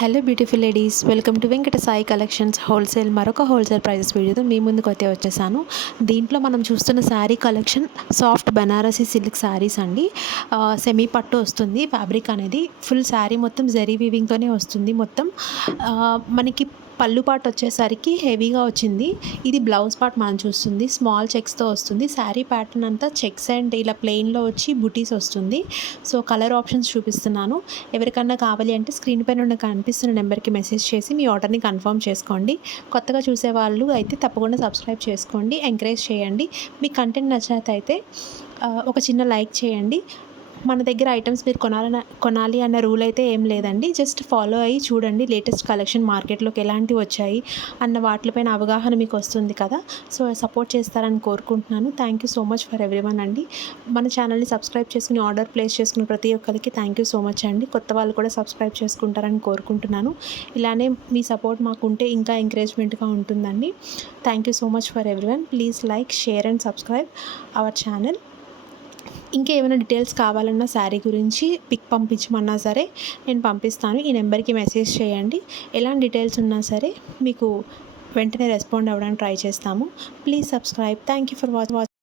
Hello beautiful ladies, welcome to Venkata Sai collections wholesale. మరొక wholesale prices వీడియోతో మీ ముందుకు అయితే వచ్చేసాను. దీంట్లో మనం చూస్తున్న sari collection soft Banarasi silk saris అండి. సెమీ పట్టు వస్తుంది. ఫ్యాబ్రిక్ అనేది ఫుల్ శారీ మొత్తం జరీ వీవింగ్తోనే వస్తుంది. మొత్తం మనకి పళ్ళు పార్ట్ వచ్చేసరికి హెవీగా వచ్చింది. ఇది బ్లౌజ్ పార్ట్ మనం చూస్తుంది స్మాల్ చెక్స్తో వస్తుంది. శారీ ప్యాటర్న్ అంతా చెక్స్ అండ్ ఇలా ప్లెయిన్లో వచ్చి బుటీస్ వస్తుంది. సో కలర్ ఆప్షన్స్ చూపిస్తున్నాను. ఎవరికన్నా కావాలి అంటే స్క్రీన్ పైన ఉన్న కనిపిస్తున్న నెంబర్కి మెసేజ్ చేసి మీ ఆర్డర్ని కన్ఫర్మ్ చేసుకోండి. కొత్తగా చూసేవాళ్ళు అయితే తప్పకుండా సబ్స్క్రైబ్ చేసుకోండి, ఎంకరేజ్ చేయండి. మీ కంటెంట్ నచ్చినట్లయితే ఒక చిన్న లైక్ చేయండి. మన దగ్గర ఐటమ్స్ మీరు కొనాలి అన్న రూల్ అయితే ఏం లేదండి. జస్ట్ ఫాలో అయ్యి చూడండి లేటెస్ట్ కలెక్షన్ మార్కెట్లోకి ఎలాంటివి వచ్చాయి అన్న వాటిపైన అవగాహన మీకు వస్తుంది కదా. సో సపోర్ట్ చేస్తారని కోరుకుంటున్నాను. Thank you so much for everyone అండి. మన ఛానల్ని సబ్స్క్రైబ్ చేసుకుని ఆర్డర్ ప్లేస్ చేసుకున్న ప్రతి ఒక్కరికి థ్యాంక్ యూ సో మచ్ అండి. కొత్త వాళ్ళు కూడా సబ్స్క్రైబ్ చేసుకుంటారని కోరుకుంటున్నాను. ఇలానే మీ సపోర్ట్ మాకుంటే ఇంకా ఎంకరేజ్మెంట్గా ఉంటుందండి. Thank you so much for everyone. Please like, share and subscribe our channel. ఇంకా ఏమైనా డీటెయిల్స్ కావాలన్నా శారీ గురించి పిక్ పంపించమన్నా సరే నేను పంపిస్తాను. ఈ నెంబర్కి మెసేజ్ చేయండి. ఎలాంటి డీటెయిల్స్ ఉన్నా సరే మీకు వెంటనే రెస్పాండ్ అవ్వడానికి ట్రై చేస్తాము. Please subscribe. Thank you for watching.